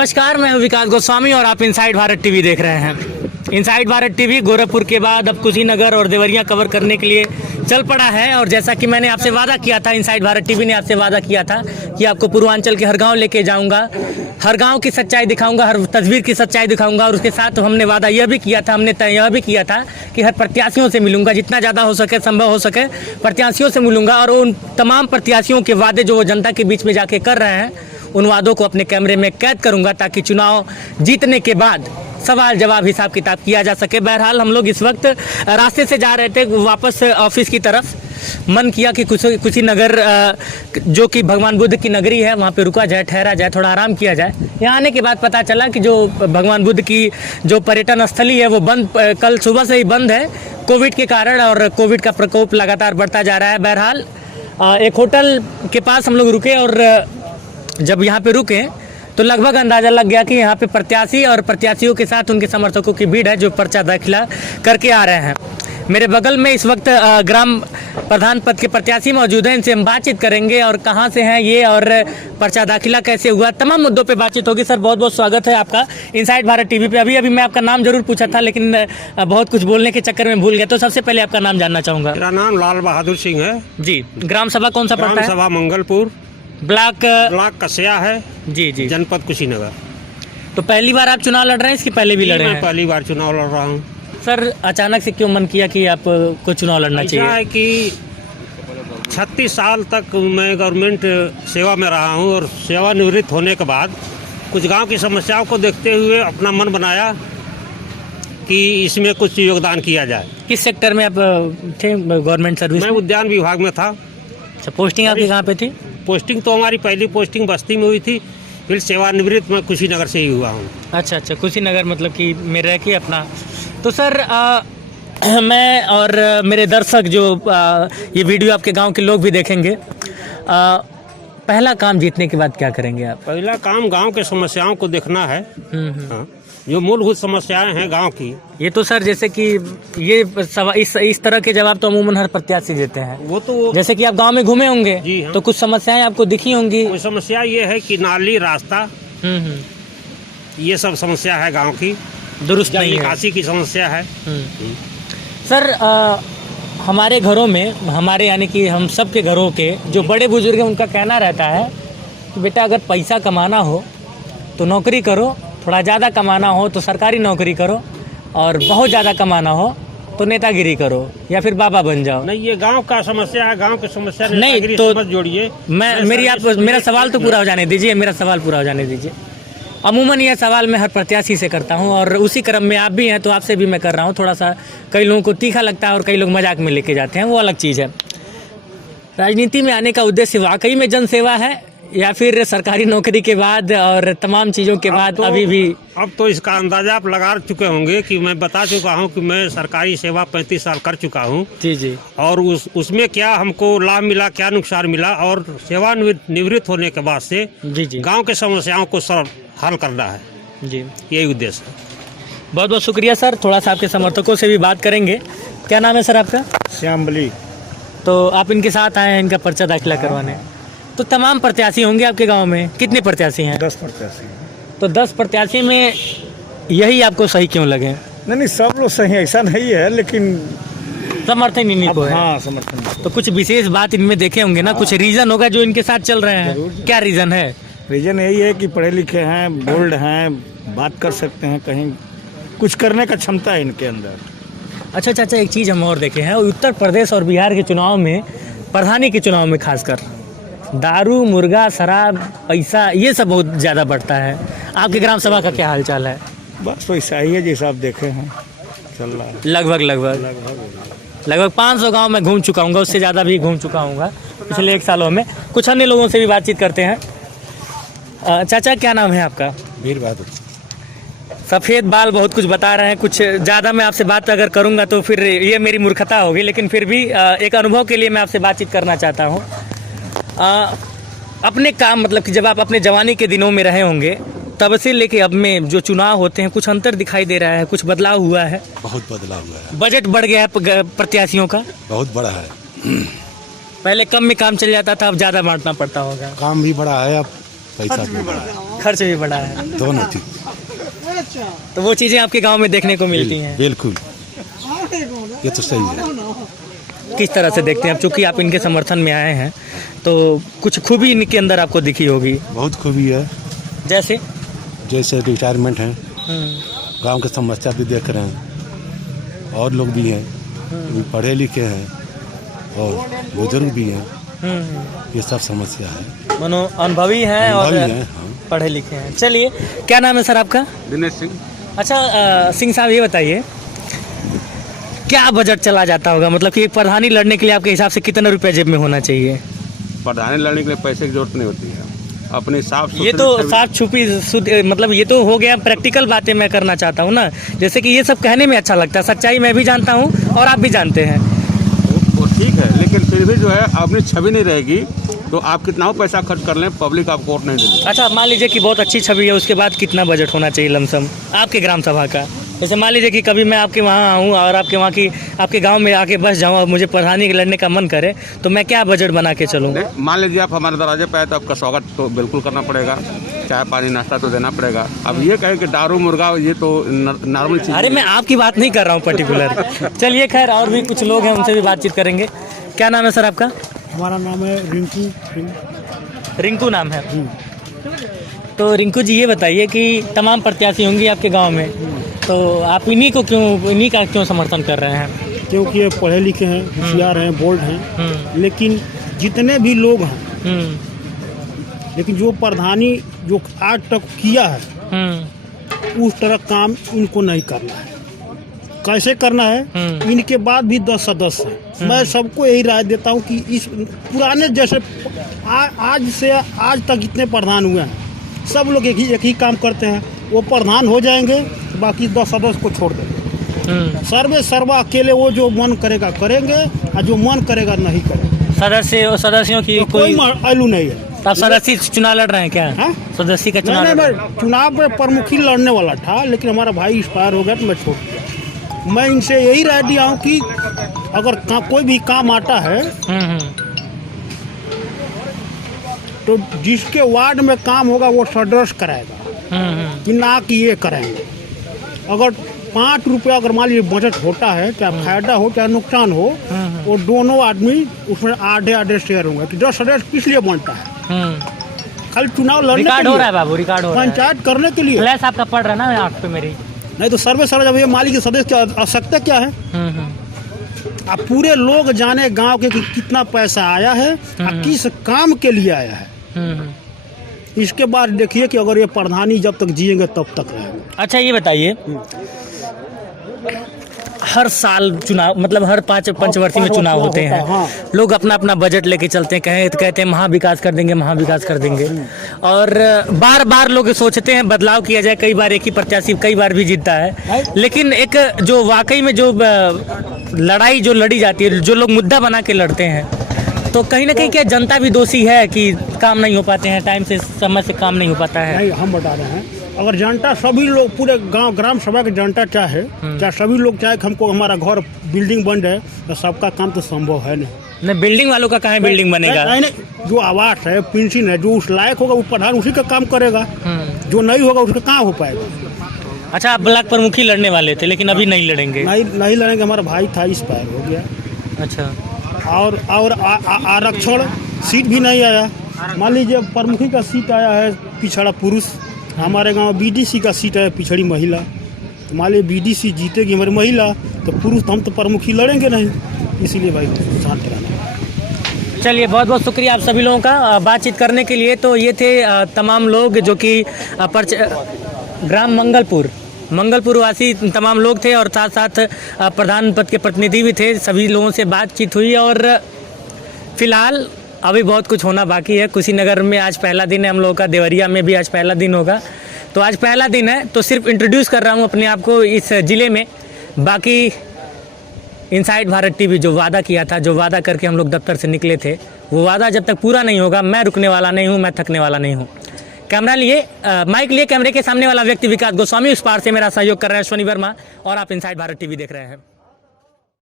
नमस्कार, मैं हूं विकास गोस्वामी और आप इनसाइड भारत टीवी देख रहे हैं। इनसाइड भारत टीवी गोरखपुर के बाद अब कुशीनगर और देवरिया कवर करने के लिए चल पड़ा है। और जैसा कि मैंने आपसे वादा किया था, इनसाइड भारत टीवी ने आपसे वादा किया था कि आपको पूर्वांचल के हर गांव लेके जाऊंगा, हर गांव की सच्चाई दिखाऊंगा, हर तस्वीर की सच्चाई दिखाऊंगा। और उसके साथ हमने वादा यह भी किया था, हमने तय यह भी किया था कि हर प्रत्याशियों से मिलूंगा, जितना ज़्यादा हो सके, संभव हो सके प्रत्याशियों से मिलूंगा। और उन तमाम प्रत्याशियों के वादे जो वो जनता के बीच में जाके कर रहे हैं, उन वादों को अपने कैमरे में कैद करूंगा ताकि चुनाव जीतने के बाद सवाल जवाब हिसाब किताब किया जा सके। बहरहाल हम लोग इस वक्त रास्ते से जा रहे थे वापस ऑफिस की तरफ। मन किया कि कुशीनगर जो कि भगवान बुद्ध की नगरी है, वहाँ पे रुका जाए, ठहरा जाए, थोड़ा आराम किया जाए। यहाँ आने के बाद पता चला कि जो भगवान बुद्ध की जो पर्यटन स्थली है वो बंद, कल सुबह से ही बंद है कोविड के कारण, और कोविड का प्रकोप लगातार बढ़ता जा रहा है। बहरहाल एक होटल के पास हम लोग रुके और जब यहाँ पे रुके तो लगभग अंदाज़ा लग गया कि यहाँ पे प्रत्याशी और प्रत्याशियों के साथ उनके समर्थकों की भीड़ है जो पर्चा दाखिला करके आ रहे हैं। मेरे बगल में इस वक्त ग्राम प्रधान पद के प्रत्याशी मौजूद हैं, इनसे हम बातचीत करेंगे और कहाँ से हैं ये और पर्चा दाखिला कैसे हुआ, तमाम मुद्दों पे बातचीत होगी। सर, बहुत बहुत स्वागत है आपका इनसाइड भारत टीवी पे। अभी मैं आपका नाम जरूर पूछा था, लेकिन बहुत कुछ बोलने के चक्कर में भूल गया, तो सबसे पहले आपका नाम जानना चाहूँगा। मेरा नाम लाल बहादुर सिंह है जी। ग्राम सभा कौन सा पड़ता है? ग्राम सभा मंगलपुर, ब्लॉक कस्या है जी जी, जनपद कुशीनगर। तो पहली बार आप चुनाव लड़ रहे हैं, इसके पहले भी लड़े मैं हैं? पहली बार चुनाव लड़ रहा हूँ। सर, अचानक से क्यों मन किया कि आपको चुनाव लड़ना ऐसा चाहिए? है कि 36 साल तक मैं गवर्नमेंट सेवा में रहा हूँ और सेवानिवृत्त होने के बाद कुछ गांव की समस्याओं को देखते हुए अपना मन बनाया कि इसमें कुछ योगदान किया जाए। किस सेक्टर में आप थे गवर्नमेंट सर्विस मैं में? उद्यान विभाग में था। अच्छा, पोस्टिंग आपकी कहाँ पे थी? पोस्टिंग तो हमारी पहली पोस्टिंग बस्ती में हुई थी, फिर सेवानिवृत्त मैं कुशीनगर से ही हुआ हूँ। अच्छा, कुशीनगर मतलब कि में रह के अपना। तो सर मैं और मेरे दर्शक जो ये वीडियो आपके गांव के लोग भी देखेंगे, पहला काम जीतने के बाद क्या करेंगे आप? पहला काम गांव के समस्याओं को देखना है। हाँ, जो मूलभूत समस्याएं हैं गांव की। ये तो सर जैसे कि ये इस तरह के जवाब तो अमूमन हर प्रत्याशी देते हैं। वो तो जैसे कि आप गांव में घूमे होंगे जी हाँ। तो कुछ समस्याएं आपको दिखी होंगी। कोई समस्या ये है कि नाली, रास्ता, ये सब समस्या है गांव की, दुरुस्त नहीं है। निकासी की समस्या है। सर हमारे घरों में, हमारे यानी कि हम सब के घरों के जो बड़े बुजुर्ग हैं, उनका कहना रहता है कि बेटा अगर पैसा कमाना हो तो नौकरी करो, थोड़ा ज़्यादा कमाना हो तो सरकारी नौकरी करो, और बहुत ज़्यादा कमाना हो तो नेतागिरी करो या फिर बाबा बन जाओ। नहीं, ये गांव का समस्या है, गांव की समस्या नहीं तो मत जोड़िए। मेरा सवाल तो पूरा हो जाने दीजिए, मेरा सवाल पूरा हो जाने दीजिए। अमूमन यह सवाल मैं हर प्रत्याशी से करता हूं और उसी क्रम में आप भी हैं तो आपसे भी मैं कर रहा हूं। थोड़ा सा कई लोगों को तीखा लगता है और कई लोग मजाक में लेके जाते हैं, वो अलग चीज़ है। राजनीति में आने का उद्देश्य वाकई में जन सेवा है या फिर सरकारी नौकरी के बाद और तमाम चीज़ों के बाद अभी भी? अब तो इसका अंदाजा आप लगा चुके होंगे कि मैं बता चुका हूं कि मैं सरकारी सेवा 35 साल कर चुका हूं। जी जी। और उसमें क्या हमको लाभ मिला, क्या नुकसान मिला, और सेवानिवृत्त होने के बाद से जी जी गांव के समस्याओं को हल करना है जी, यही उद्देश्य है। बहुत बहुत शुक्रिया सर। थोड़ा सा आपके समर्थकों से भी बात करेंगे। क्या नाम है सर आपका? श्यामबली। तो आप इनके साथ आए हैं इनका पर्चा दाखिला करवाने। तो तमाम प्रत्याशी होंगे आपके गांव में, कितने प्रत्याशी हैं? 10 प्रत्याशी। तो 10 प्रत्याशी में यही आपको सही क्यों लगे? नहीं, सब लोग सही, ऐसा नहीं है, लेकिन समर्थन इन्हीं को है। हाँ, समर्थन। तो कुछ विशेष बात इनमें देखे होंगे ना, कुछ रीजन होगा जो इनके साथ चल रहे हैं। क्या रीजन है? रीजन यही है कि पढ़े लिखे हैं, बोल्ड हैं, बात कर सकते हैं, कहीं कुछ करने का क्षमता है इनके अंदर। अच्छा, एक चीज़ हम और देखे हैं, उत्तर प्रदेश और बिहार के चुनाव में, प्रधानी के चुनाव में खासकर दारू, मुर्गा, शराब, पैसा, ये सब बहुत ज़्यादा बढ़ता है। आपके ग्राम सभा का क्या हाल चाल है? बस वैसा ही है जैसा आप देखे हैं, चल रहा है। लगभग 500 गांव में घूम चुका हूँ, उससे ज़्यादा भी घूम चुका हूँ पिछले 1 सालों में। कुछ अन्य लोगों से भी बातचीत करते हैं। चाचा, क्या नाम है आपका? वीर बहादुर। सफ़ेद बाल बहुत कुछ बता रहे हैं। कुछ ज़्यादा मैं आपसे बात अगर करूँगा तो फिर ये मेरी मूर्खता होगी, लेकिन फिर भी एक अनुभव के लिए मैं आपसे बातचीत करना चाहता हूँ। अपने काम, मतलब कि जब आप अपने जवानी के दिनों में रहे होंगे तब से लेके अब में जो चुनाव होते हैं, कुछ अंतर दिखाई दे रहा है, कुछ बदलाव हुआ है? बहुत बदलाव हुआ है। बजट बढ़ गया है प्रत्याशियों का? बहुत बड़ा है। पहले कम में काम चल जाता था, अब ज़्यादा बांटना पड़ता होगा। काम भी बड़ा है, अब पैसा भी बड़ा है। खर्च भी बढ़ा है, दोनों चीज। तो वो चीज़ें आपके गांव में देखने को मिलती हैं। बिल्कुल, ये तो सही है। किस तरह से देखते हैं आप, चूँकि आप इनके समर्थन में आए हैं तो कुछ खूबी इनके अंदर आपको दिखी होगी? बहुत खूबी है, जैसे जैसे रिटायरमेंट हैं, गांव की समस्या भी देख रहे हैं, और लोग भी हैं, वो पढ़े लिखे हैं और बुजुर्ग भी हैं, ये सब समस्या है। मनो अनुभवी हैं और अनुभवी हैं, हाँ। पढ़े लिखे हैं। चलिए, क्या नाम है सर आपका? दिनेश सिंह। अच्छा सिंह साहब, ये बताइए क्या बजट चला जाता होगा, मतलब कि एक प्रधानी लड़ने के लिए आपके हिसाब से कितना रुपया जेब में होना चाहिए? प्रधानी लड़ने के लिए पैसे की जरूरत नहीं होती है, अपनी साफ ये तो साफ छुपी मतलब ये तो हो गया, प्रैक्टिकल बातें मैं करना चाहता हूँ ना। जैसे कि ये सब कहने में अच्छा लगता है, सच्चाई मैं भी जानता हूँ और आप भी जानते हैं। वो ठीक है, लेकिन फिर भी जो है अपनी छवि नहीं रहेगी तो आप कितना हो पैसा खर्च कर लें, पब्लिक आपको वोट नहीं देगी। अच्छा, मान लीजिए कि बहुत अच्छी छवि है, उसके बाद कितना बजट होना चाहिए लमसम आपके ग्राम सभा का? जैसे मान लीजिए कि कभी मैं आपके वहाँ आऊँ और आपके वहाँ की आपके गांव में आके बस जाऊँ और मुझे प्रधानी के लड़ने का मन करे तो मैं क्या बजट बना के चलूँ? मान लीजिए आप हमारे दरवाजे पे आए तो आपका स्वागत तो बिल्कुल करना पड़ेगा, चाय पानी नाश्ता तो देना पड़ेगा। अब ये कहे कि दारू मुर्गा ये तो नॉर्मल चीज़। अरे मैं आपकी बात नहीं कर रहा हूँ पर्टिकुलर। चलिए खैर, और भी कुछ लोग हैं, उनसे भी बातचीत करेंगे। क्या नाम है सर आपका? हमारा नाम है रिंकू। रिंकू नाम है। तो रिंकू जी, ये बताइए कि तमाम प्रत्याशी होंगे आपके गांव में, तो आप इन्हीं का क्यों समर्थन कर रहे हैं? क्योंकि ये पढ़े लिखे हैं, होशियार हैं, बोल्ड हैं, लेकिन जितने भी लोग हैं, लेकिन जो प्रधानी जो आज तक किया है उस तरह काम इनको नहीं करना है। कैसे करना है? इनके बाद भी 10 सदस्य हैं। मैं सबको यही राय देता हूँ कि इस पुराने जैसे आज से आज तक जितने प्रधान हुए हैं सब लोग एक ही काम करते हैं, वो प्रधान हो जाएंगे, बाकी 10 सदस्य को छोड़ देंगे। सर्वे सर्वा अकेले वो जो मन करेगा करेंगे और जो मन करेगा नहीं करेगा। सदस्यों की कोई वैल्यू नहीं है। आप सदस्य चुनाव लड़ रहे हैं क्या? हाँ? सदस्य का चुनाव? नहीं, मैं चुनाव में प्रमुख ही लड़ने वाला था, लेकिन हमारा भाई एक्सपायर हो गया तो मैं छोड़ दिया। मैं इनसे यही राय दिया हूँ कि अगर कोई भी काम आता है तो जिसके वार्ड में काम होगा वो सदस्य कराएगा, कि ना कि ये करेंगे। अगर 5 रुपया अगर मान लीजिए बजट होता है, चाहे फायदा हो चाहे नुकसान हो, वो दोनों आदमी उसमें आधे शेयर होंगे। कि 10 सदस्य किस लिए बनता है? खाली चुनाव लड़ने रिकॉर्ड हो रहा है बाबू, रिकॉर्ड हो रहा है, पंचायत करने के लिए। फ्लैश आपका पड़ रहा है ना आँख पे मेरी। नहीं तो सर्वे सर्वे जब ये मालिक के सदस्य की आवश्यकता क्या है? अब पूरे लोग जाने गांव के कि कितना पैसा आया है और किस काम के लिए आया है। इसके बाद देखिए कि अगर ये प्रधानी जब तक जिएंगे तब तक रहेंगे। अच्छा, ये बताइए, हर साल चुनाव, मतलब हर पंचवर्षीय में चुनाव होते हैं, लोग अपना अपना बजट लेके चलते हैं, कहते हैं महाविकास कर देंगे, महाविकास कर देंगे, और बार बार लोग सोचते हैं बदलाव किया जाए। कई बार एक ही प्रत्याशी कई बार भी जीतता है, लेकिन एक जो वाकई में जो लड़ाई जो लड़ी जाती है, जो लोग मुद्दा बना के लड़ते हैं, तो कहीं ना कहीं क्या जनता भी दोषी है कि काम नहीं हो पाते हैं, टाइम से समय से काम नहीं हो पाता है? नहीं, हम बता रहे हैं, अगर जनता सभी लोग पूरे गांव ग्राम सभा के जनता चाहे सभी लोग चाहे कि हमको हमारा घर बिल्डिंग बन जाए, तो सबका काम तो संभव है नहीं। बिल्डिंग वालों का कहाँ बिल्डिंग बनेगा? नहीं, जो आवास है, पेंशन है, जो उस लायक होगा वो प्रधान उसी का काम करेगा, जो नहीं होगा उसका कहाँ हो पाएगा। अच्छा, आप ब्लॉक प्रमुख ही लड़ने वाले थे, लेकिन अभी नहीं लड़ेंगे? नहीं लड़ेंगे, हमारा भाई था एक्सपायर हो गया। अच्छा, और आरक्षण सीट भी नहीं आया। मान लीजिए प्रमुखी का सीट आया है पिछड़ा पुरुष, हमारे गांव बीडीसी का सीट है पिछड़ी महिला। तो मान लीजिए बीडीसी जीतेगी हमारी महिला, तो पुरुष हम तो प्रमुखी लड़ेंगे नहीं, इसीलिए भाई शांत रहना। चलिए, बहुत बहुत शुक्रिया आप सभी लोगों का बातचीत करने के लिए। तो ये थे तमाम लोग जो कि ग्राम मंगलपुर वासी तमाम लोग थे, और साथ साथ प्रधान पद के प्रतिनिधि भी थे। सभी लोगों से बातचीत हुई, और फिलहाल अभी बहुत कुछ होना बाकी है। कुशीनगर में आज पहला दिन है हम लोगों का, देवरिया में भी आज पहला दिन होगा। तो आज पहला दिन है, तो सिर्फ इंट्रोड्यूस कर रहा हूँ अपने आप को इस ज़िले में। बाकी इनसाइड भारत टीवी जो वादा किया था, जो वादा करके हम लोग दफ्तर से निकले थे, वो वादा जब तक पूरा नहीं होगा, मैं रुकने वाला नहीं हूँ, मैं थकने वाला नहीं हूँ। कैमरा लिए माइक लिए कैमरे के सामने वाला व्यक्ति विकास गोस्वामी, उस पार से मेरा सहयोग कर रहा है अश्वनी वर्मा, और आप इनसाइड भारत टीवी देख रहे हैं।